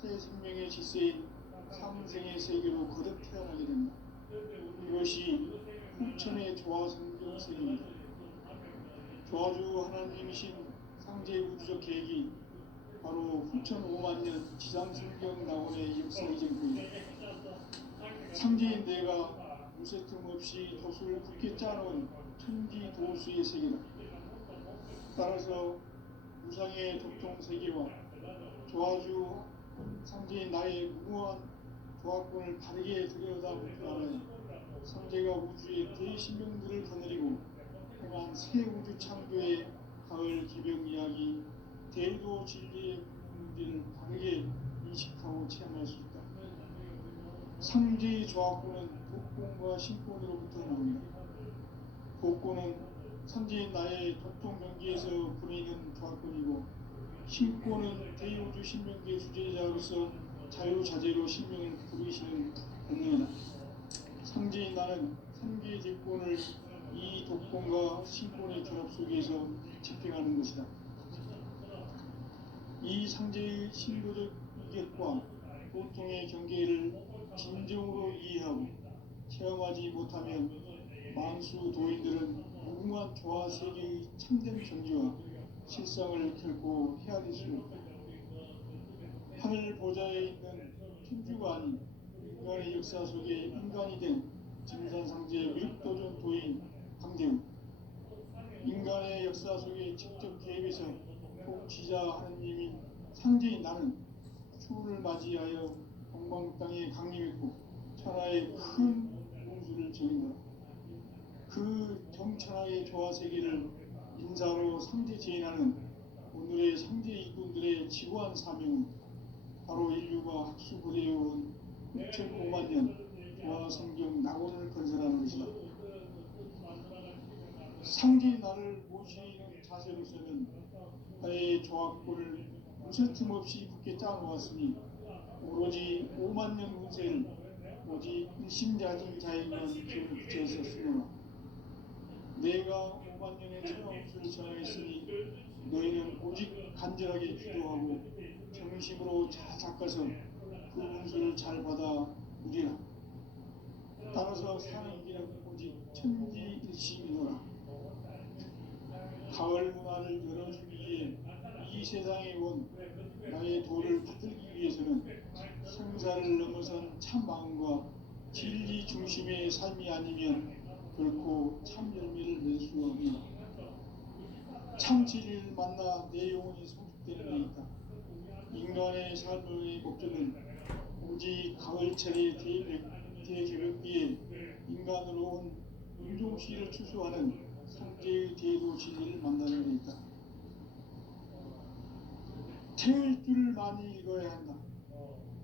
새 생명의 질서인 상생의 세계로 거듭 태어나게 된다. 이것이 후천의 조화 성경세입니다. 조화주 하나님이신 상제 우주적 계획이 바로 후천 5만 년 지상 성경 낙원의 역사의 전부입니다. 상제인 내가 무쇠 틈 없이 도수를 굳게 짜놓은 천지 도수의 세계다. 따라서 무상의 도통 세계와 조화주 상제인 나의 무모한 조화권을 바르게 들여다보지 않아야 상제가 우주의 대신명들을 거느리고 행한 새 우주 창조의 가을 기병 이야기, 대도 진리의 문제를 바르게 인식하고 체험할 수 있다. 상제의 조화권은 복권과 신권으로부터 나옵니다. 복권은 상제인 나의 도통 경계에서 부리는 조화권이고, 신권은 대우주 신명계 수제자로서 자유자재로 신명을 부르시는 본능이다. 상제인 나는 상계의 대권을 이 독권과 신권의 결합 속에서 집행하는 것이다. 이 상제의 신도적 이격과 보통의 경계를 진정으로 이해하고 체험하지 못하면 만수 도인들은 무궁한 조화 세계의 참된 경지와 실상을 결코 헤아릴 수 없다. 하늘 보좌에 있는 천주가 아닌 인간의 역사 속에 인간이 된 증산상제의 미륵도전 도인 강대우, 인간의 역사 속에 직접 개입해서 통치자 하느님인 상제인 나는 추후를 맞이하여 동방 땅에 강림했고 천하의 큰 공수를 지은 것. 그 정천하의 조화 세계를 인사로 상제 제인하는 오늘의 상제 일꾼들의 지구한 사명은 바로 인류가 학수부대해온 6,5만 년 조화 성경 낙원을 건설하는 것이다. 상제인 나를 모시는 자세로서는 나의 조화권을 무쇠 틈 없이 굳게 짜놓았으니 오로지 5만 년 운세를 오직 일심자진 자에게만 기운을 붙여서 쓰노라. 내가 5만 년의 천하운수를 전하였으니 너희는 오직 간절하게 기도하고 정심으로 잘 닦아서 그 운수를 잘 받아 누리라. 따라서 사는 길은 오직 천지일심이노라. 가을 문화를 열어주기 위해 이 세상에 온 나의 도를 받들기 위해서는 생사를 넘어선 참 마음과 진리 중심의 삶이 아니면 결코 참 열매를 낼 수 없다. 참 진리를 만나 내 영혼이 성숙되는 데 있다. 인간의 삶의 목적은 오직 가을철의 대개벽기에 인간으로 온 윤종씨를 추수하는 상제의 대도 진리를 만나는 데 있다. 태일 줄을 많이 읽어야 한다.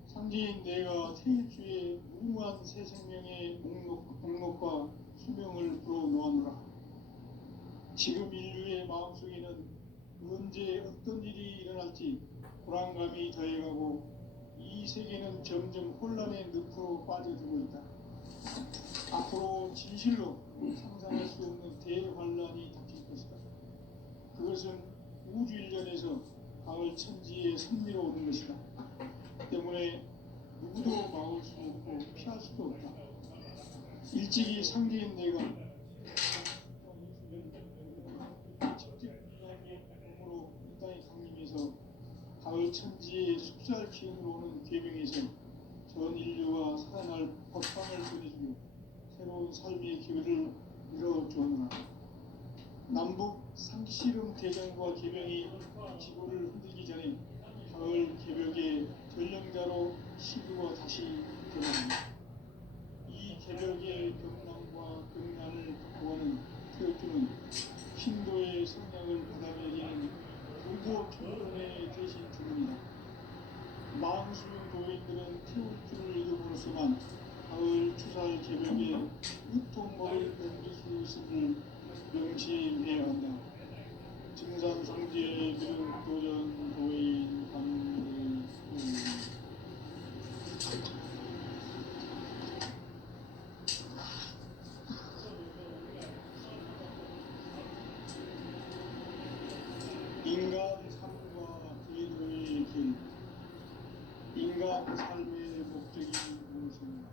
상제인 내가 태일주의 무궁한 새 생명의 목록과 수명을 불어놓아노라. 지금 인류의 마음속에는 언제 어떤 일이 일어날지 불안감이 더해가고 이 세계는 점점 혼란의 늪으로 빠져들고 있다. 앞으로 진실로 상상할 수 없는 대환란이 닥칠 것이다. 그것은 우주 일련에서 가을 천지의 선미로 오는 것이다. 때문에 누구도 막을 수 없고 피할 수도 없다. 일찍이 상제인 내가 직접 인간의 몸으로 이 땅에 강림해서 가을 천지의 숙살 기운으로 오는 계명에서 전 인류와 살아날 법방을 보내주고 새로운 삶의 기회를 열어주었노라. 남북 상씨름 대전과 계명이 지구를 흔들기 전에 가을 개벽의 전령자로 시구가 다시 드러납니다. 이 개벽의 경랑과 경란을 바꾸어가는 태극주는 신도의 성량을 받아들이는 부고 총론의 대신 주문이다. 망수 도인들은 태극주를 이름으로서만 가을 추살 개벽의 유통목을 넘길 수 있음을 명심해야 한다. 증산상제의 미륵도전 도인 강대우. 인간 삶과 제도의 길. 인간 삶의 목적이 무엇인가?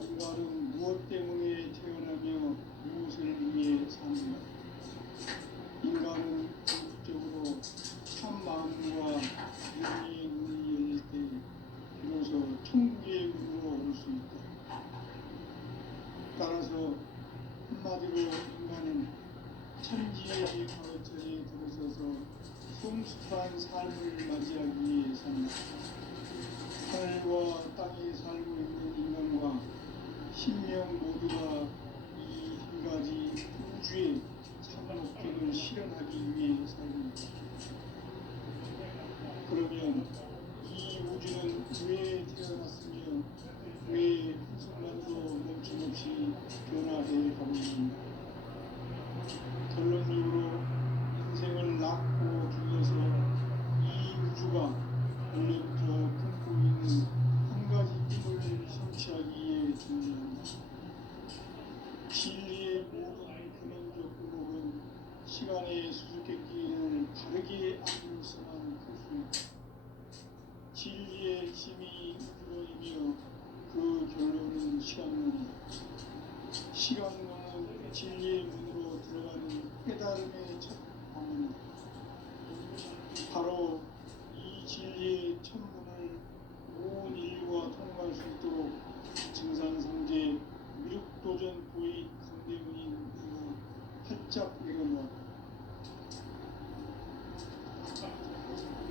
인간은 무엇 때문에 태어나며 무엇을 위해 사는가? 인간은 궁극적으로 참 마음과 영의 눈이 열릴 때 비로소 천국의 문으로 올 수 있다. 따라서 한마디로 인간은 천지의 가로철에 들어서서 성숙한 삶을 맞이하기 위해 산다. 하늘과 땅에 살고 있는 인간과 신명 모두가 이 한 가지 우주의 참 목적을 실현하기 위해 살고 있다. 그러면 이 우주는 왜 태어났으며 왜 한순간도 멈춤없이 변화해 가고 있는가? 결론적으로 인생을 낳고 길러서 이 우주가 원래부터 품고 있는 한 가지 힘을 성취하기 위해 존재한다. 진리의 모든 근원적 의목은 시간의 수수께끼를 바르게 알면서만 클 수 있다. 진리의 핵심이 우주론이며 그 결론은 시간론이다. 시간론은 진리의 문으로 들어가는 깨달음의 첫 방문이다. 바로 이 진리의 첫 문을 온 인류가 통과할 수 있도록 증산상제 미륵도전 도의 강대문인 이가 활짝 열어놓았다.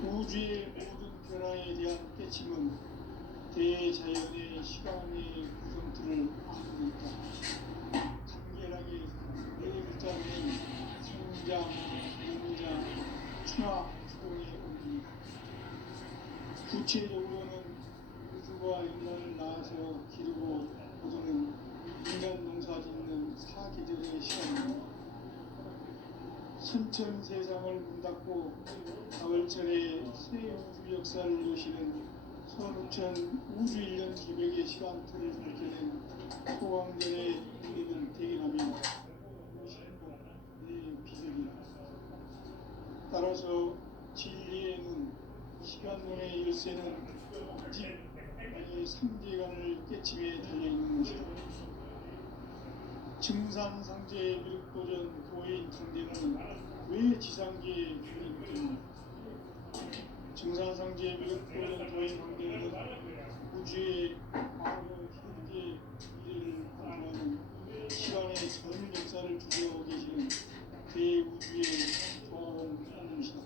우주의 모든 변화에 대한 깨침은 대자연의 시간의 구성틀을 안고 있다. 간결하게 네 글자는 성장, 연장, 충화, 추동의 원리이다. 구체적으로는 우주가 인간을 낳아서 기르고 거두는 인간 농사 짓는 사계절의 시간입니다. 선천 세상을 문닫고 가을철에 새 우주 역사를 여시는 선우천 우주 1년 기백의 시간틀을 밝혀낸 소강전의 인류는 대기하며 무심코 내 비석이다. 따라서 진리의 눈, 시간론의 열쇠는 오직 이 삼재간을 깨침에 달려있는 것이다. 증산상제의 미륵도전 도의 강대는 왜 지상계의 주인공인가? 증산상제의 미륵도전 도의 강대는 우주의 과거, 현재, 미래를 관통하는 시간의 전 역사를 주재하고 계시는 대우주의 조합원이라는 것이다.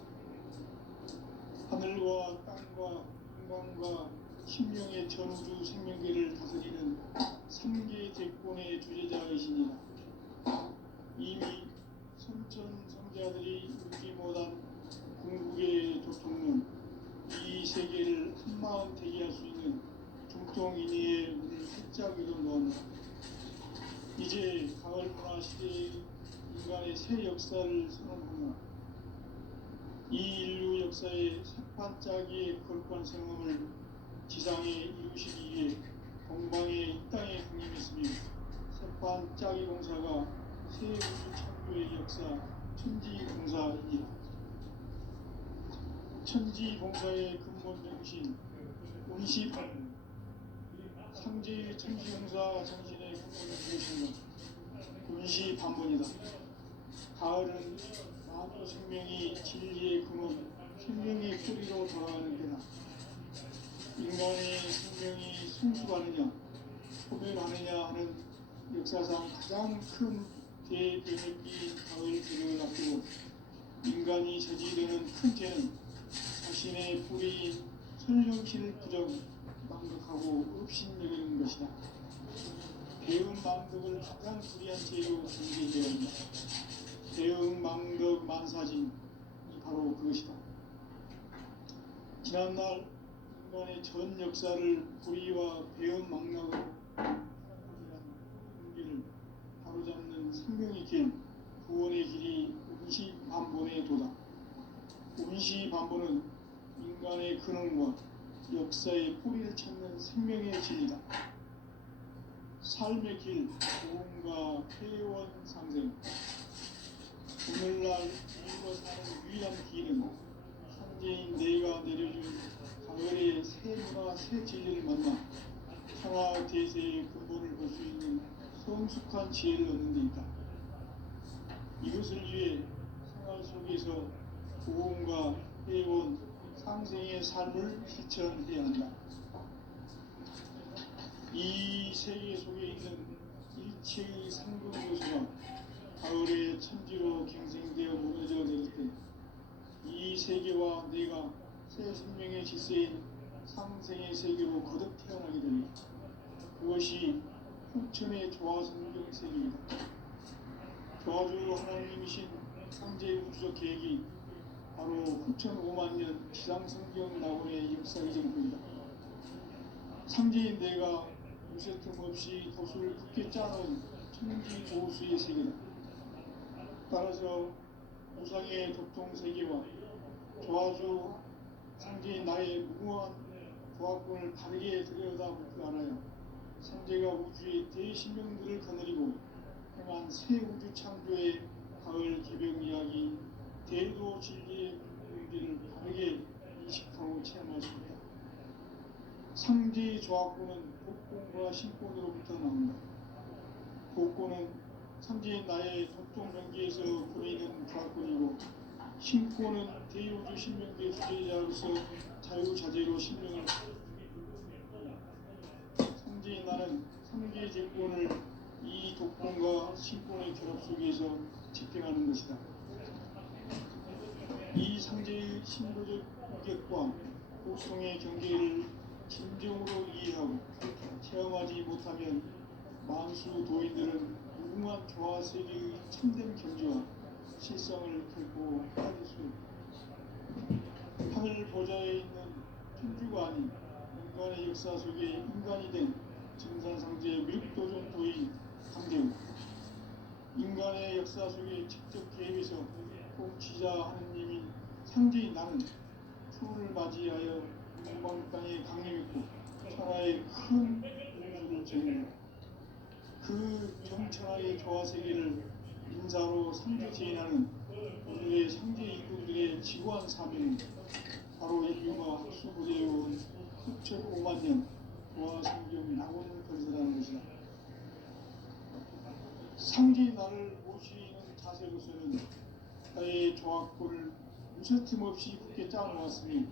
하늘과 땅과 인간과 신명의 전우주 생명계를 다스리는 3개 대권의 주제자이시니라. 이미 선천성자들이 울지 못한 궁극의 도통론, 이 세계를 한마음 대기할 수 있는 중통인의의 문을 활짝 열어놓았다. 이제 가을문화 시대의 인간의 새 역사를 선언하며 이 인류 역사의 새반짝이의 거룩한 생명을 지상에 이루시기 위해 동방에 이 땅에 강림했으며 새반짝이 공사가 새 우주 창조의 역사 천지공사이니라. 천지공사의 근본 정신 운시반 상제의 천지공사 정신의 근본 무엇인가? 운시반문이다. 가을은 만우 생명이 진리의 근원, 생명의 뿌리로 돌아가는 때다. 인간의 생명이 성숙하느냐, 소멸하느냐 하는 역사상 가장 큰 대변혁기인 가을 배경을 앞두고 인간이 저지르는 큰 죄는 자신의 뿌리인 선령신을 부정, 망각하고 업신여기는 것이다. 배은 망덕을 가장 불의한 죄로 정죄되어야 한다. 배은 망덕 만사진이 바로 그것이다. 지난날 인간의 전 역사를 불의와 배은 망락으로 공기를 바로잡는 생명의 길, 구원의 길이 운시반본의 도다. 운시반본은 인간의 근원과 역사의 뿌리를 찾는 생명의 진리다. 삶의 길, 고음과 회원 상생. 오늘날 인류가 사는 유일한 길은 현재인 내가 내려준 가을의 새 문화 새 진리를 만나 평화 대세의 근본을 볼 수 있는 성숙한 지혜를 얻는 데 있다. 이것을 위해 생활 속에서 고음과 해온 상생의 삶을 실천해야 한다. 이 세계 속에 있는 일체의 상급 요소가 가을의 천지로 갱생되어 무너져 내릴 때 이 세계와 내가 새 생명의 질서인 상생의 세계로 거듭 태어나게 됩니다. 그것이 후천의 조화성경 세계입니다. 조화주 하나님이신 상제 우주적 계획이 바로 후천 5만 년 지상성경 낙원의 역사의 전부입니다. 상제인 내가 무쇠 틈 없이 도수를 굳게 짜놓은 천지 보수의 세계다. 따라서 우상의 도통세계와 조화주 상제인 나의 무궁한 조화권을 바르게 들여다볼 줄 알아야 상제가 우주의 대신명들을 거느리고 행한 새 우주 창조의 가을 개벽 이야기 대도 진리의 의미를 바르게 인식하고 체험할 수 있다. 상제의 조화권은 복권과 신권으로부터 나온다. 복권은 상제인 나의 도통명계에서 보이는 조화권이고 신권은 대우주 신명계 주제자로서 자유자재로 신명을 상제인 나는 상계 제권을 이 독권과 신권의 결합 속에서 집행하는 것이다. 이 상제의 신도적 인격과 고통의 경계를 진정으로 이해하고 체험하지 못하면 만수 도인들은 무궁한 조화 세계의 참된 경지와 실성을 결코 헤아릴 수 없다. 하늘 보좌에 있는 천주가 아닌 인간의 역사 속에 인간이 된 증산상제의 미륵도전 도인 강대우, 인간의 역사 속에 직접 개입해서 통치자 하느님인 상제인 나는 추운을 맞이하여 동방 땅에 강림했고 천하의 큰 우주를 정했다. 그 정천하의 조화세계를 인사로 상제 제인하는 오늘의 상제 인구들의 지구한 사명은 바로 인류가 학수부대해온 수천 5만 년 조화성경 낙원을 건설하는 것이다. 상제의 나를 모시는 자세로서는 나의 조화권을 무쇠틈 없이 굳게 짜놓았으니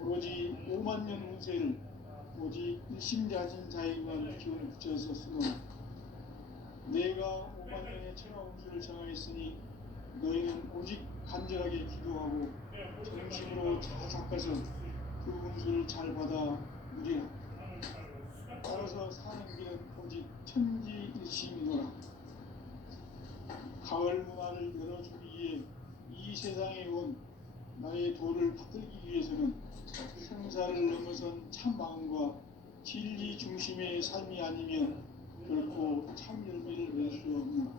오로지 5만 년 운세를 오직 일심자진 자에게만 기운을 붙여서 쓰노라. 내가 5만 년의 천하 운수를 정하였으니 너희는 오직 간절하게 기도하고 정심으로 잘 닦아서 그 운수를 잘 받아 누리라. 따라서 사는 길은 오직 천지일심이노라. 가을 문화를 열어주기 위해 이 세상에 온 나의 도를 받들기 위해서는 생사를 넘어선 참 마음과 진리 중심의 삶이 아니면 결코 참 열매를 맺을 수 없노라.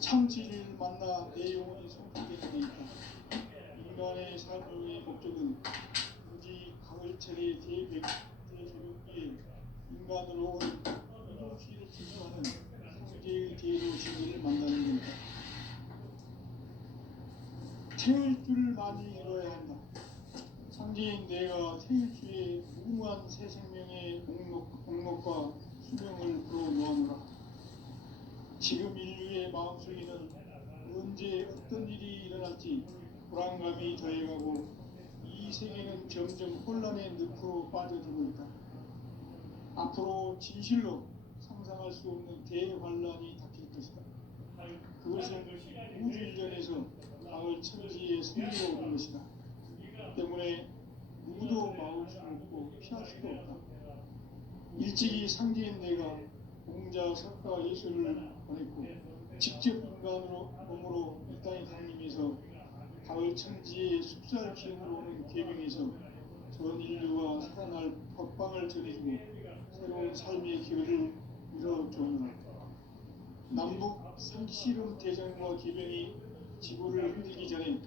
참 진리를 만나 내 영혼이 성취되는 데 있다. 인간의 삶의 목적은 오직 가을철의 대조력기에 인간으로 온 이동시를 지수하는 성제의 대도 진리를 만나는 것이다. 태울 줄을 많이 이뤄야 한다. 상제인 내가 태울 주의 무궁한 새 생명의 목록과 수명을 불어놓아노라. 지금 인류의 마음속에는 언제 어떤 일이 일어날지 불안감이 더해가고 이 세계는 점점 혼란의 늪으로 빠져들고 있다. 앞으로 진실로 상상할 수 없는 대환란이 닥칠 것이다. 그것은 우주 일전에서 가을 천지의 성리로 오는 것이다. 때문에 누구도 막을 수 없고 피할 수도 없다. 일찍이 상제인 내가 공자, 석가, 예수를 보냈고 직접 인간으로 몸으로 이 땅에 강림해서 가을 천지의 숲살 기운으로 오는 계명에서 전 인류가 살아날 법방을 전해주고 새로운 삶의 기회를 이뤄주노라. 남북 상씨름 대전과 계명이 지구를 흔들기 전에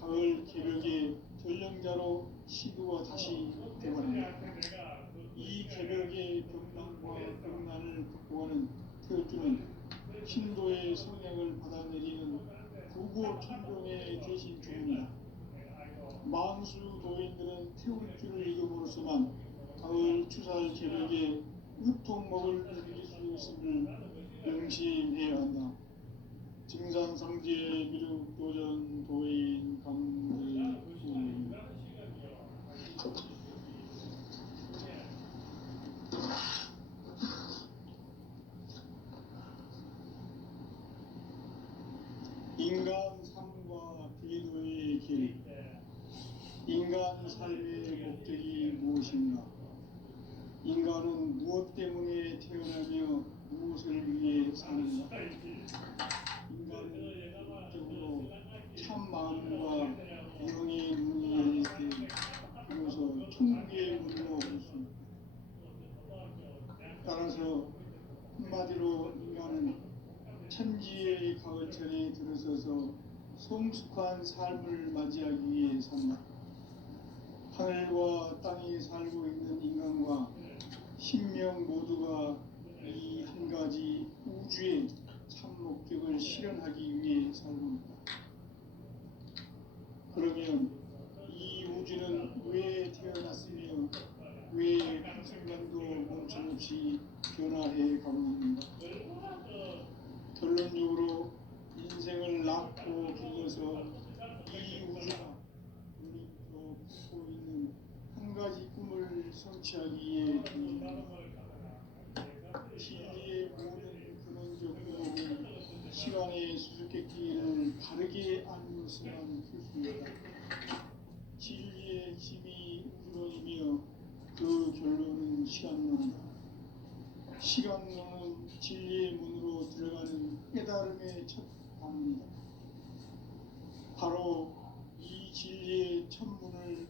가을 개벽의 전령자로 시도가 다시 되어간다. 이 개벽의 병난과 병난을 극복하는 태어주는 신도의 성령을 받아내리는 구고 천종의 대신 주문이다. 망수 도인들은 태울 줄을 이름으로서만 가을 추살 개벽에 으통먹을 누릴 수 있음을 명심해야 한다. 증산상제 미륵 도전 도인 강대우. 인간 삶과 기도의 길. 인간 삶의 목적이 무엇인가? 인간은 무엇 때문에 태어나며 무엇을 위해 사는가? 인간은 본격적으로 참 마음과 영의 문이 열릴 때 비로소 천국의 문으로 올 수 있다. 따라서 한마디로 인간은 천지의 가을철에 들어서서 성숙한 삶을 맞이하기 위해 산다. 하늘과 땅에 살고 있는 인간과 신명 모두가 이 한 가지 우주의 참 목적을 실현하기 위해 살고 있다. 그러면 이 우주는 왜 태어났으며 왜 한순간도 멈춤없이 변화해 가고 있는가? 결론적으로 인생을 낳고 길러서 이 우주가 우리로 품고 있는 한 가지 꿈을 성취하기 위해 진리의 모든 근원적 의혹은 시간의 수수께끼를 바르게 알면서만 풀 수 있다. 진리의 힘이 우주론이며 그 결론은 시간론이다. 시간론은 진리의 문으로 들어가는 깨달음의 첫 단문이다. 바로 이 진리의 첫 문을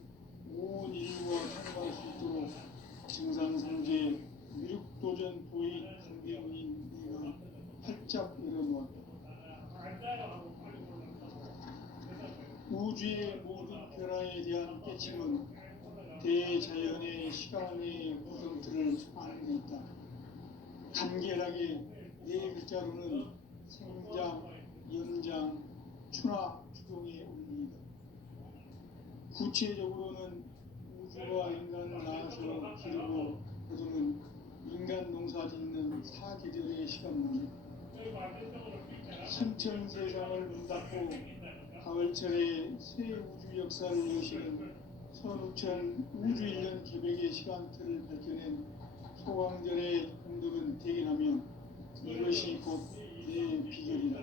온 인류가 통과할 수 있도록 증산상제 미륵도전 도인 강대문인 내가 활짝 열어놓았다. 우주의 모든 변화에 대한 깨침은 대자연의 시간의 구성틀을 아는 데 있다. 간결하게 네 글자로는 생장, 연장, 추나 추동의 원리이다. 구체적으로는 우주가 인간을 낳아서 기르고 거두는 인간 농사 짓는 사계절의 시간문제, 신천 세상을 문닫고 가을철에 새 우주 역사를 여시는 선우천 우주일년 개벽의 시간틀을 밝혀낸 소강전의 공덕은 대견하며 이것이 곧 내 비결이다.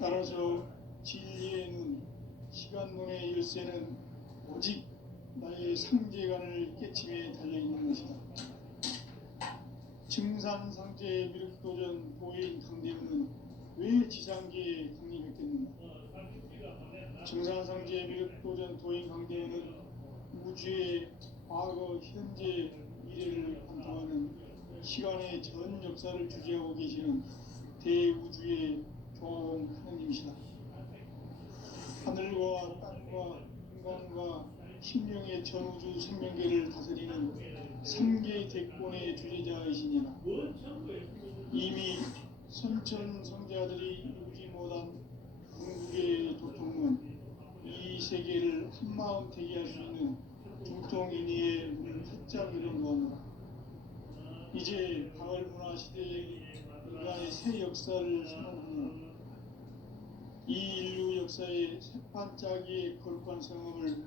따라서 진리의 눈, 시간론의 열쇠는 오직 나의 상제관을 깨침에 달려있는 것이다. 증산상제 미륵도전 도인 강대문은 왜 지상계에 강림했겠는가? 증산상제 미륵도전 도인 강대문은 우주의 과거, 현재, 미래를 관통하는 시간의 전 역사를 주재하고 계시는 대우주의 조화공 하느님이시다. 하늘과 땅과 인간과 신령의 전우주 생명계를 다스리는 3개 대권의 주재자이시니라. 이미 선천성자들이 이루지 못한 궁극의 도통문, 이 세계를 한마음 되게 할 수 있는 중통인의의 문을 활짝 열어놓았노라. 이제 가을 문화 시대의 인간의 새 역사를 선언하며 이 인류 역사의 새반짝이의 거룩한 성음을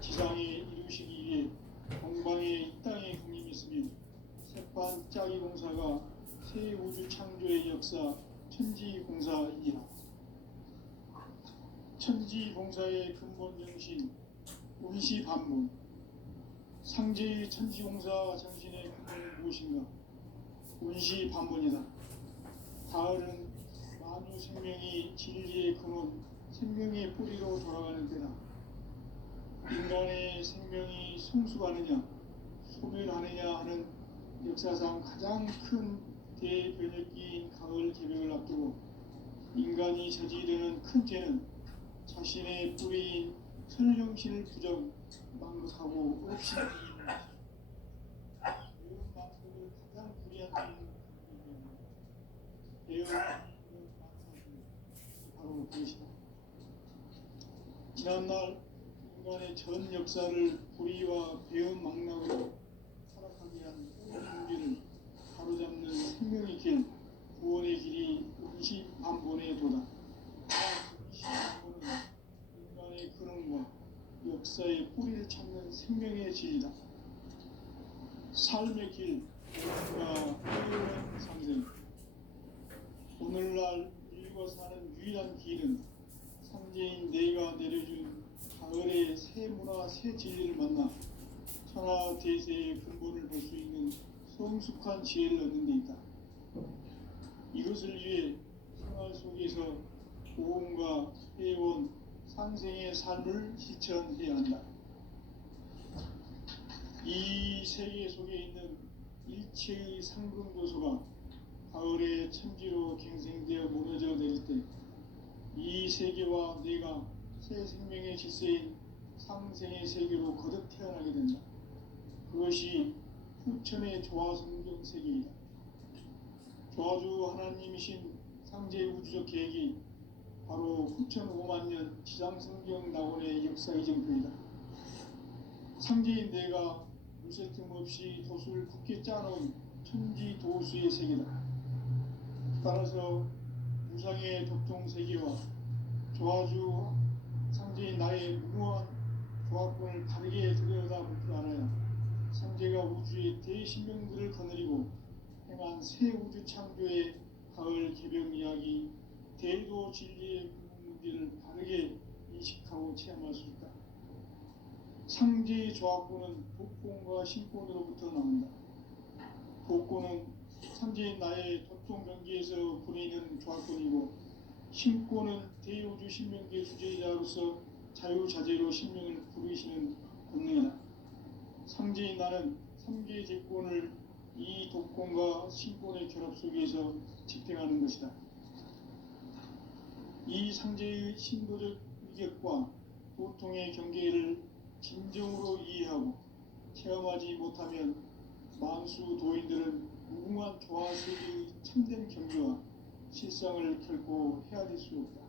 지상에 이루시기 위해 동방의 이 땅에 강림했으며 새반짝이 공사가 새 우주 창조의 역사 천지공사이니라. 천지공사의 근본 정신 운시반문, 상제의 천지공사 정신의 근본은 무엇인가? 운시반문이다. 가을은 만유 생명이 진리의 근원, 생명의 뿌리로 돌아가는 때다. 인간의 생명이 성숙하느냐, 소멸하느냐 하는 역사상 가장 큰 대변혁기인 가을 개벽을 앞두고 인간이 저지르는 큰 죄는 자신의 뿌리인 선령신을 부정, 망각하고 없이 배운 방식을 가장 불이한 배운 방식이 바로 그것이다. 지난날 인간의 전 역사를 불의와 배은망락으로 타락하게 한 모든 무게를 바로잡는 생명의 길, 구원의 길이 20만번에 도다. 이 20만번은 인간의 근원과 역사의 뿌리를 찾는 생명의 진리다. 삶의 길, 우리가 깨어난 상생. 오늘날 우리가 사는 유일한 길은 상제인 내가 내려준 가을의 새 문화, 새 진리를 만나 천하 대세의 근본을 볼 수 있는 성숙한 지혜를 얻는 데 있다. 이것을 위해 생활 속에서 고음과 회원, 상생의 삶을 실천해야 한다. 이 세계 속에 있는 일체의 상금도소가 가을의 천지로 갱생되어 무너져 내릴 때 이 세계와 내가 새 생명의 질서인 상생의 세계로 거듭 태어나게 된다. 그것이 후천의 조화성경 세계이다. 조화주 하나님이신 상제의 우주적 계획이 바로 후천 5만년 지상성경 낙원의 역사의 정표이다. 상제인 내가 무쇠 틈 없이 도수를 굳게 짜놓은 천지 도수의 세계다. 따라서 무상의 독종 세계와 조화주 상제인 나의 무모한 조합권을 바르게 들여다볼 줄 알아야 상제가 우주의 대신명들을 거느리고 행한 새 우주 창조의 가을 개벽 이야기, 대도 진리의 문제를 바르게 인식하고 체험할 수 있다. 상제의 조합권은 복권과 신권으로부터 나온다. 복권은 상제인 나의 독종 경계에서 부리는 조합권이고, 신권은 대우주 신명계 주제자로서 자유자재로 신명을 부르시는 본능이다. 상제인 나는 3개의 제권을 이 독권과 신권의 결합 속에서 집행하는 것이다. 이 상제의 신도적 위격과 도통의 경계를 진정으로 이해하고 체험하지 못하면 만수 도인들은 무궁한 조화세계의 참된 경계와 실상을 결코 헤아릴 수 없다.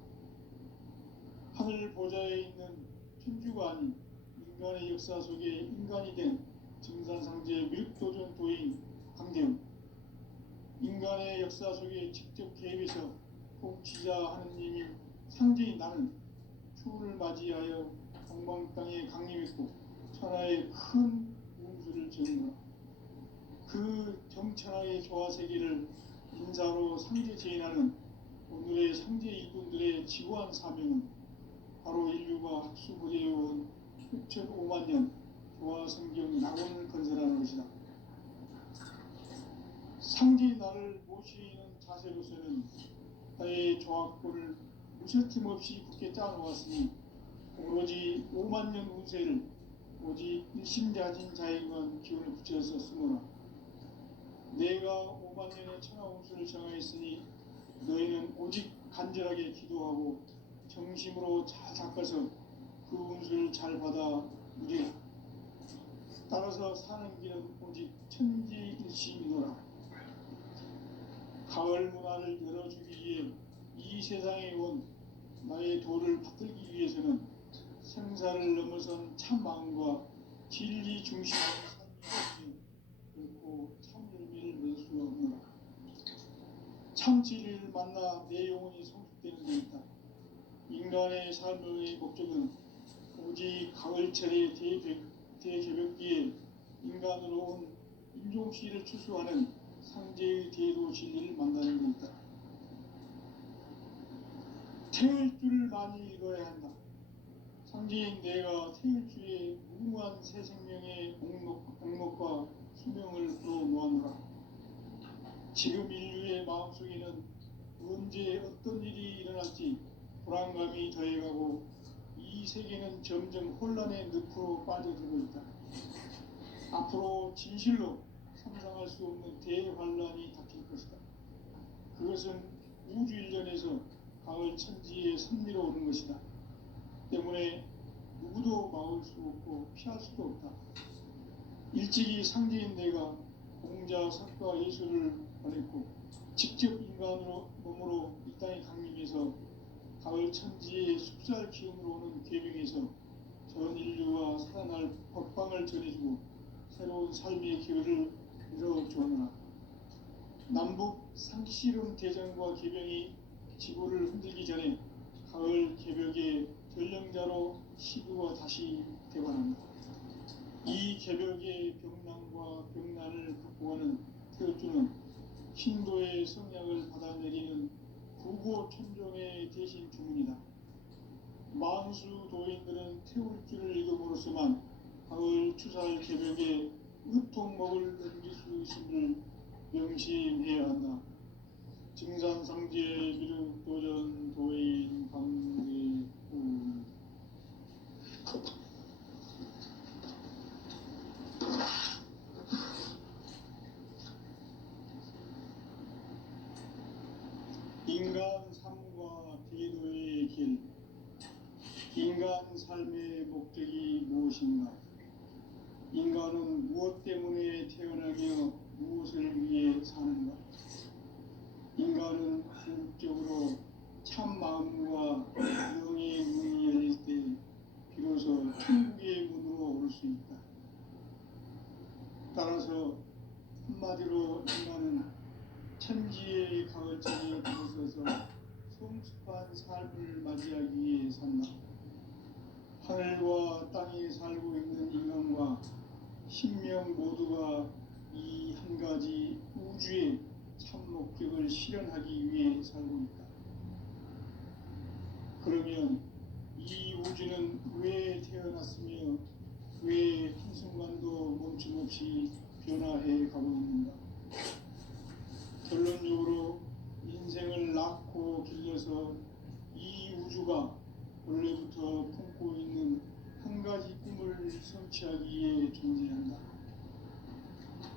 하늘 보좌에 있는 천주가 아닌 인간의 역사 속에 인간이 된 증산상제 밀도전 도인 강대훈, 인간의 역사 속에 직접 개입해서 통치자 하느님이 상제인 나는 추운을 맞이하여 동방 땅에 강림했고 천하의 큰 운수를 지은 거라. 그 정천하의 조화세계를 인사로 상제 제인하는 오늘의 상제 이꾼들의 지구한 사명은 바로 인류가 학수부재해온 6,5만년 조화성경 낙원을 건설하는 것이다. 상제인 나를 모시는 자세로서는 나의 조합권을 무쇠틈 없이 굳게 짜놓았으니 오로지 5만년 운세를 오직 일심자진 자에게만 기운을 붙여서 쓰노라. 내가 5만년의 천하 운수를 정하였으니 너희는 오직 간절하게 기도하고 정심으로 잘 닦아서 그 운수를 잘 받아 누리라. 따라서 사는 길은 오직 천지일심이노라. 가을 문화를 열어주기 위해 이 세상에 온 나의 도를 받들기 위해서는 생사를 넘어선 참 마음과 진리 중심의 삶이 결코 참 열매를 맺을 수가 없노라. 참 진리를 만나 내 영혼이 성숙되는 데 있다. 인간의 삶의 목적은 오직 가을철의 대개벽기에 인간으로 온 인종시를 추수하는 상제의 대도 진리를 만나는 데 있다. 태을 줄을 많이 읽어야 한다. 상제인 내가 태일주의 무궁한 새 생명의 공목과 수명을 불어모아노라. 지금 인류의 마음속에는 언제 어떤 일이 일어날지 불안감이 더해가고 이 세계는 점점 혼란의 늪으로 빠져들고 있다. 앞으로 진실로 상상할 수 없는 대환란이 닥칠 것이다. 그것은 우주 일련에서 가을 천지의 선미로 오는 것이다. 때문에 누구도 막을 수 없고 피할 수도 없다. 일찍이 상제인 내가 공자, 석가, 예수를 보냈고 직접 인간으로 몸으로 이 땅에 강림해서 가을 천지의 숲살 기운으로 오는 계명에서 전 인류가 살아날 법방을 전해주고 새로운 삶의 기회를 열어주었노라. 남북 상시름 대전과 개병이 지구를 흔들기 전에 가을 개벽의 전령자로 시구가 다시 되관한다. 이 개벽의 병난과 병난을 극복하는 태어주는 신도의 성약을 받아내리는 구고 천종의 대신 주문이다. 만수 도인들은 태울주를 읽음으로써만 가을 추살 개벽의 의통목을 넘길 수 있음을 명심해야 한다. 증산상제 미륵도전 도인 강대우. 인간 삶과 기도의 길. 인간 삶의 목적이 무엇인가? 인간은 무엇 때문에 태어나며 무엇을 위해 사는가? 인간은 궁극적으로 참 마음과 영의 문이 열릴 때 비로소 천국의 문으로 올 수 있다. 따라서 한마디로 인간은 천지의 가을장에 들어서서 성숙한 삶을 맞이하기 위해 산다. 하늘과 땅에 살고 있는 인간과 신명 모두가 이 한 가지 우주의 참 목적을 실현하기 위해 살고 있다. 그러면 이 우주는 왜 태어났으며 왜 한순간도 멈춤없이 변화해 가고 있는가? 결론적으로 인생을 낳고 길러서 이 우주가 원래부터 품고 있는 한 가지 꿈을 성취하기 위해 존재한다.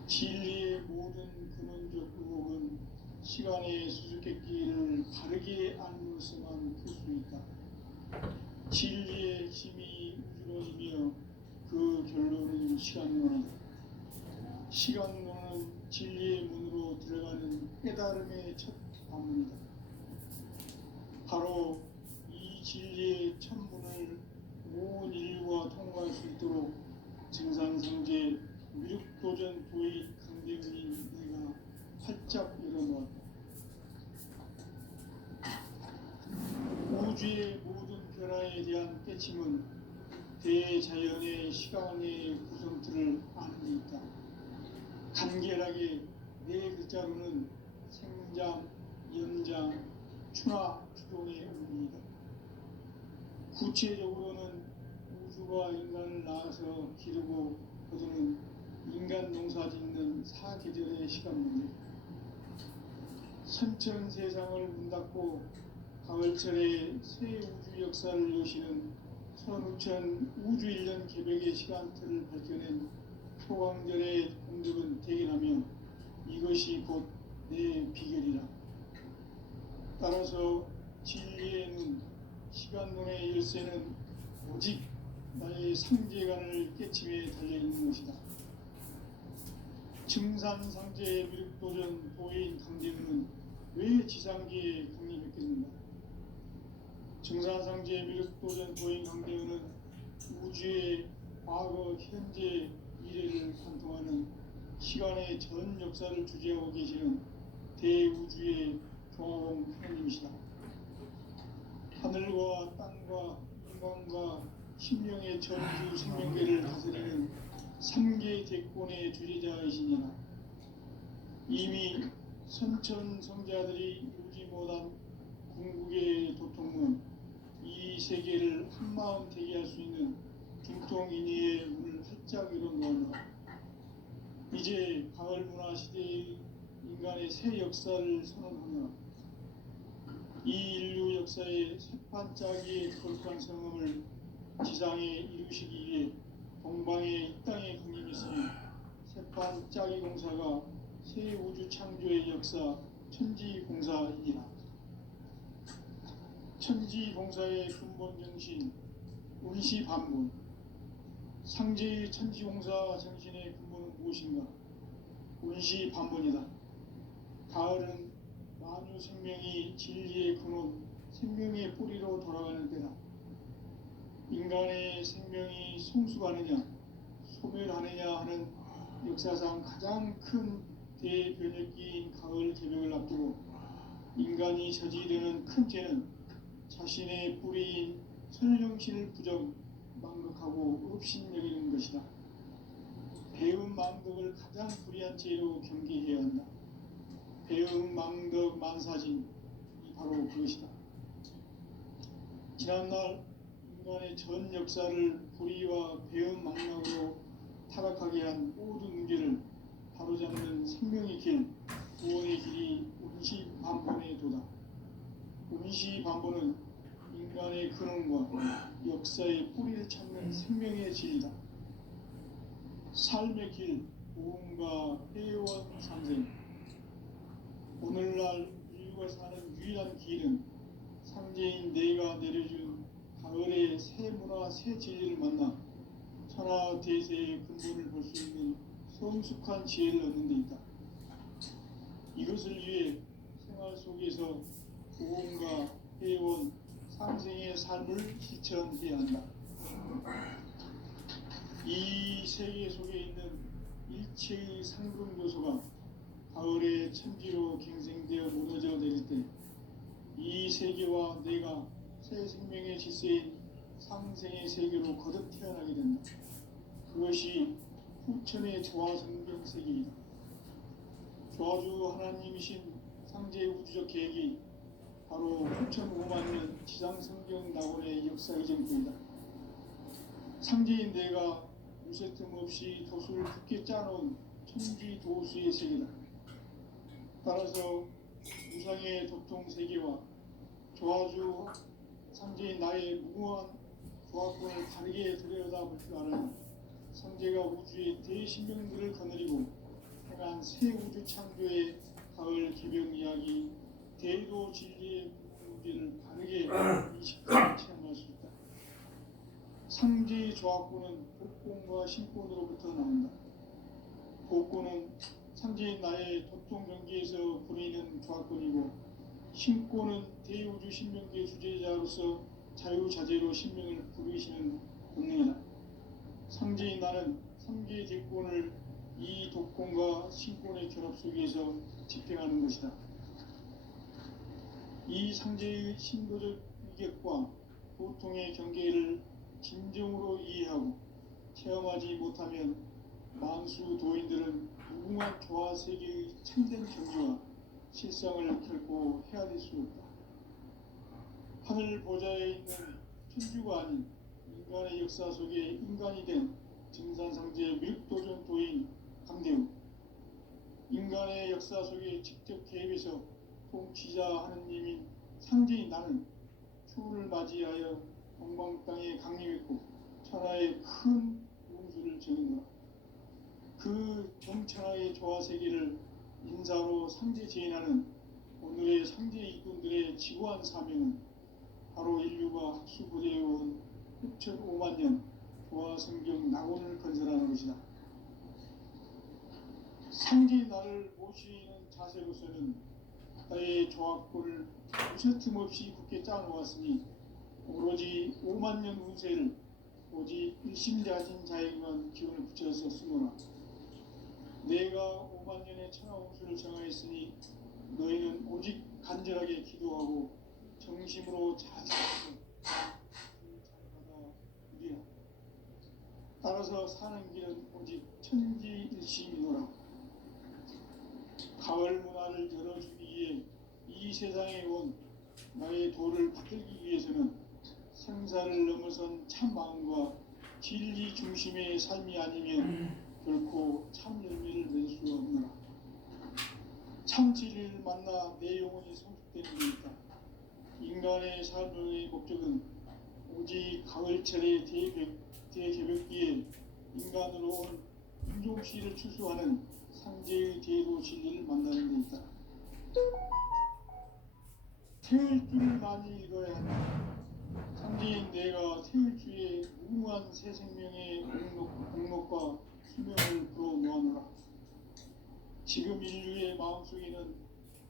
진리의 모든 근원적 의혹은 시간의 수수께끼를 바르게 알므로서만 풀 수 있다. 진리의 힘이 우주론이며 그 결론은 시간론이다. 시간론은 진리의 문으로 들어가는 깨달음의 첫 관문이다. 바로 이 진리의 첫 문을 온 인류가 통과할 수 있도록 증산상제 미륵도전 도의 강대훈인 내가 활짝 열어놓았다. 우주의 모든 변화에 대한 깨침은 대자연의 시간의 구성틀을 아는 데 있다. 간결하게 네 글자로는 생장, 연장, 추나 추동의 의미이다. 구체적으로는 우주가 인간을 낳아서 기르고 거두는 인간 농사 짓는 사계절의 시간 문제. 선천 세상을 문 닫고 가을철에 새 우주 역사를 여시는 선우천 우주 1년 개벽의 시간틀을 밝혀낸 소강절의 공덕은 대견하며 이것이 곧 내 비결이라. 따라서 진리의 눈, 시간론의 열쇠는 오직 나의 상제관을 깨침에 달려있는 것이다. 증산상제의 미륵도전 도인 강대훈은 왜 지상계에 강림했겠는가? 증산상제의 미륵도전 도인 강대훈은 우주의 과거, 현재, 미래를 관통하는 시간의 전 역사를 주재하고 계시는 대우주의 종합원 하나님이시다. 하늘과 땅과 인간과 신명의 전주 생명계를 다스리는 3계 대권의 주재자이시니라. 이미 선천성자들이 이루지 못한 궁극의 도통은 이 세계를 한마음 되게 할 수 있는 중통인의의 문을 활짝 열어놓으라. 이제 가을 문화 시대의 인간의 새 역사를 선언하며 이 인류 역사의 새반짝이의 거룩한 성음을 지상에 이루시기 위해 동방의 이 땅에 강림했으며 새반짝이 공사가 새 우주 창조의 역사 천지공사이니라. 천지공사의 근본 정신 운시반문. 상제의 천지공사 정신의 근본은 무엇인가? 운시반문이다. 가을은 만유 생명이 진리의 근원, 생명의 뿌리로 돌아가는 때다. 인간의 생명이 성숙하느냐 소멸하느냐 하는 역사상 가장 큰 대변혁기인 가을 개벽을 앞두고 인간이 저지르는 큰 죄는 자신의 뿌리인 선령신을 부정 망각하고 업신여기는 것이다. 배은 망덕을 가장 불의한 죄로 경계해야 한다. 배은 망덕 만사진이 바로 그것이다. 지난날 인간의 전 역사를 불의와 배은 망락으로 타락하게 한 모든 문제를 바로잡는 생명의 길, 구원의 길이 운시반본의 도다. 운시반본은 인간의 근원과 역사의 뿌리를 찾는 생명의 진리다. 삶의 길, 보험과 회원 상생. 오늘날 인류가 사는 유일한 길은 상제인 내가 내려준 가을의 새 문화, 새 진리를 만나 천하 대세의 근본을 볼 수 있는 성숙한 지혜를 얻는 데 있다. 이것을 위해 생활 속에서 보험과 회원, 상생의 삶을 실천해야 한다. 이 세계 속에 있는 일체의 상금 요소가 가을의 천지로 갱생되어 무너져 내릴 때 이 세계와 내가 새 생명의 질서인 상생의 세계로 거듭 태어나게 된다. 그것이 후천의 조화성경 세계이다. 조화주 하나님이신 상제 우주적 계획이 바로 후천 5만 년 지상성경 낙원의 역사 이전입니다. 상제인 내가 무쇠 틈 없이 도수를 굳게 짜놓은 천지 도수의 세계다. 따라서 우상의 도통 세계와 조화주 상제인 나의 무궁한 조화권을 다르게 들여다볼 줄 알아야 상제가 우주의 대신명들을 거느리고 행한 새 우주 창조의 가을 개벽 이야기, 대도 진리의 문제를 바르게 인식하고 체험할 수 있다. 상제의 조화권은 복권과 신권으로부터 나온다. 복권은 상제인 나의 도통 경계에서 보내는 조화권이고, 신권은 대우주 신명계 주제자로서 자유자재로 신명을 부르시는 본능이다. 상제인 나는 3개의 대권을 이 독권과 신권의 결합 속에서 집행하는 것이다. 이 상제의 신도적 위격과 보통의 경계를 진정으로 이해하고 체험하지 못하면 만수 도인들은 무궁한 조화 세계의 참된 경지와 실상을 결코 헤아릴 수 없다. 하늘 보좌에 있는 천주가 아닌 인간의 역사 속에 인간이 된 증산상제 밀도전 도인 강대우, 인간의 역사 속에 직접 개입해서 통치자 하느님인 상제인 나는 추운을 맞이하여 동방 땅에 강림했고 천하의 큰 용수를 정했노라. 그 정천하의 조화 세계를 인사로 상제 제인하는 오늘의 상제 이꾼들의 지구한 사명은 바로 인류가 학수부대해온 6,5만 년 조화 성경 낙원을 건설하는 것이다. 상제 나를 모시는 자세로서는 나의 조화권을 무쇠 틈 없이 굳게 짜놓았으니 오로지 5만 년 운세를 오직 일심자진 자에게만 기운을 붙여서 쓰노라. 내가 5만 년의 천하 운수를 정하였으니 너희는 오직 간절하게 기도하고 정심으로 자제해서 잘 받아 누리라. 따라서 사는 길은 오직 천지일심이노라. 가을 문화를 열어주기 위해 이 세상에 온 나의 도를 받들기 위해서는 생사를 넘어선 참 마음과 진리 중심의 삶이 아니면 결코 참 열매를 낼 수 없노라. 참 진리를 만나 내 영혼이 성숙되는 데 있다. 인간의 삶의 목적은 오직 가을철의 대개벽기에 인간으로 온 인종씨를 추수하는 상제의 대도 진리를 만나는 데 있다. 태일주를 많이 읽어야 한다. 상제인 내가 태일주의 무궁한 새 생명의 공록과 수명을 불어모아노라. 지금 인류의 마음속에는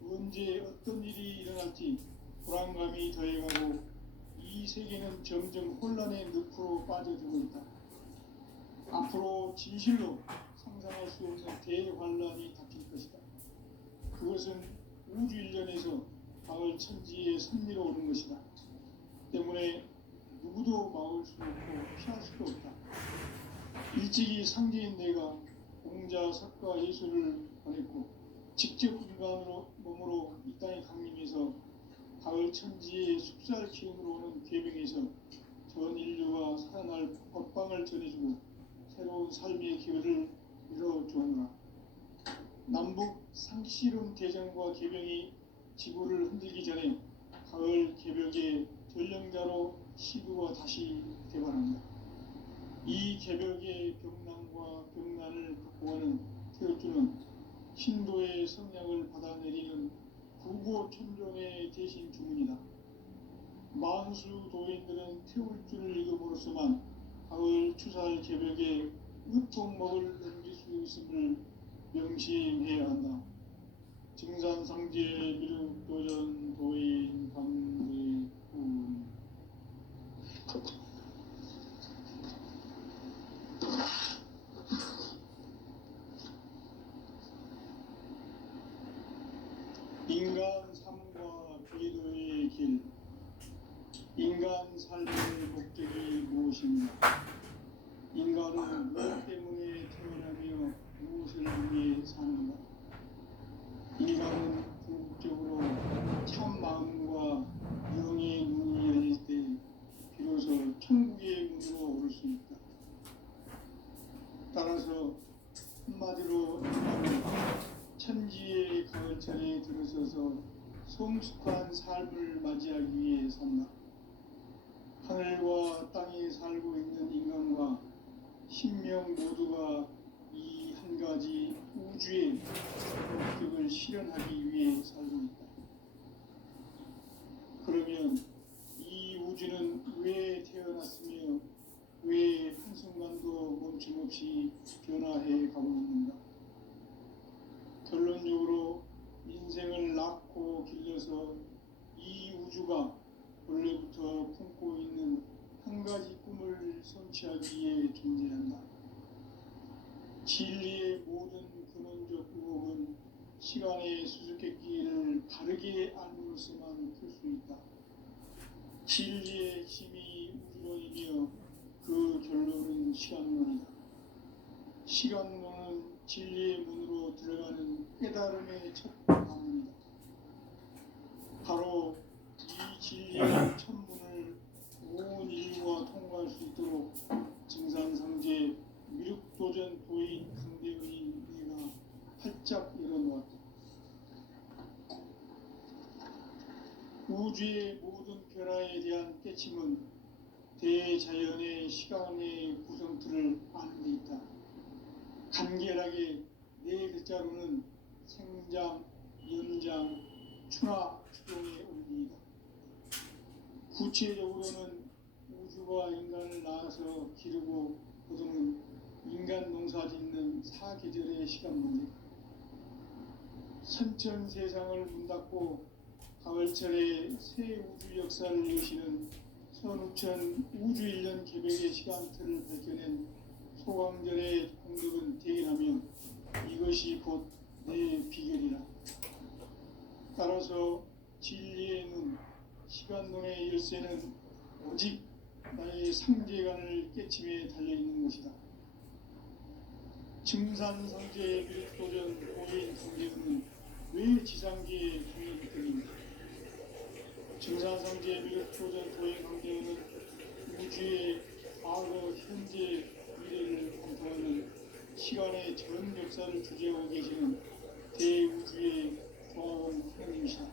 언제 어떤 일이 일어날지 불안감이 더해가고 이 이 세계는 점점 혼란의 늪으로 빠져들고 있다. 앞으로 진실로 상상할 수 없는 대환란이 닥칠 것이다. 그것은 우주 일련에서 가을 천지의 섭리로 오는 것이다. 때문에 누구도 막을 수 없고 피할 수도 없다. 일찍이 상제인 내가 공자, 석가, 예수를 보냈고 직접 인간으로 몸으로 이 땅에 강림해서 가을 천지의 숙살 기운으로 오는 계명에서 전 인류가 살아날 법방을 전해주고 새로운 삶의 기회를 열어주오노라. 남북 상실운 대전과 계명이 지구를 흔들기 전에 가을 개벽의 전령자로 시구가 다시 되바랍니다. 이 개벽의 병난과 병난을 극복하는 태어주는 신도의 성량을 받아내리는 구고천종의 대신 주문이다. 만수 도인들은 태울 줄을 읽음으로써만 가을 추살 개벽의 으통목을 넘길 수 있음을 명심해야 한다. 증산상제 미륵도전 도인 강대군 인간 삶과 비도의 길. 인간 삶의 목적이 무엇인가? 인간은 무엇 때문에 태어나며 무엇을 위해 사는가? 인간은 궁극적으로 참 마음과 영의 문이 열릴 때 비로소 천국의 문으로 오를 수 있다. 따라서 한마디로 인간은 천지의 가을철에 들어서서 성숙한 삶을 맞이하기 위해 산다. 하늘과 땅에 살고 있는 인간과 신명 모두가 이 한 가지 우주의 목적을 실현하기 위해 살고 있다. 그러면 이 우주는 왜 태어났으며 왜 한순간도 멈춤없이 변화해 가고 있는가? 결론적으로 인생을 낳고 길러서 이 우주가 원래부터 품고 있는 한 가지 꿈을 성취하기 위해 존재한다. 진리의 모든 근원적 의혹은 시간의 수수께끼를 바르게 알므로서만 풀 수 있다. 진리의 핵심이 우주론이며 그 결론은 시간론이다. 시간론은 진리의 문으로 들어가는 깨달음의 첫 방문이다. 바로 이 진리의 첫 문을 온 인류가 통과할 수 있도록 증산상제 미륵도전 도인 강대훈이 내가 활짝 열어놓았다. 우주의 모든 변화에 대한 깨침은 대자연의 시간의 구성틀을 아는 데 있다. 간결하게 네 글자로는 생장, 연장, 추나 추동의 원리이다. 구체적으로는 우주가 인간을 낳아서 기르고 거두는 인간 농사 짓는 사계절의 시간 문제. 선천 세상을 문 닫고 가을철에 새 우주 역사를 여시는 선우천 우주 일년 개벽의 시간틀을 밝혀낸 소강전의 공덕은 대견하며 이것이 곧 내 비결이라. 따라서 진리의 눈, 시간론의 열쇠는 오직 나의 상제관을 깨침에 달려있는 것이다. 증산상제의 미륵도전 도인 강대훈은 왜 지상계의 중요했겠는가? 증산상제의 미륵도전 도인 강대훈은 우주의 과거, 현재, 미래를 관통하는 시간의 전 역사를 주재하고 계시는 대우주의 조화원 형님이시다.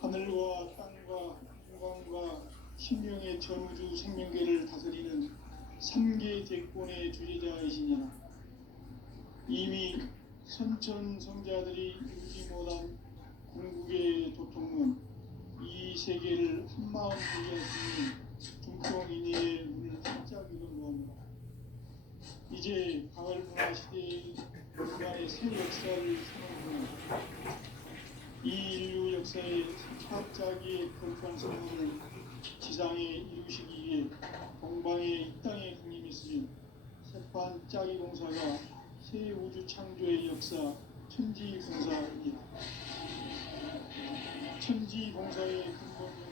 하늘과 땅과 인간과 신명의 전우주 생명계를 다스리는 3개 대권의 주제자이시니라. 이미 선천성자들이 이루지 못한 궁극의 도통은 이 세계를 한마음 보게 하시니 중통인의 문을 활짝 열어놓았노라. 이제 가을 문화 시대의 인간의 새 역사를 선언합니다. 이 인류 역사의 차짜기의 거룩한 선언을 지상에 이루시기 위해 동방의 이 땅에 강림했으며 세판 짜기 공사가 새 우주 창조의 역사 천지 공사입니다. 천지 공사의 근본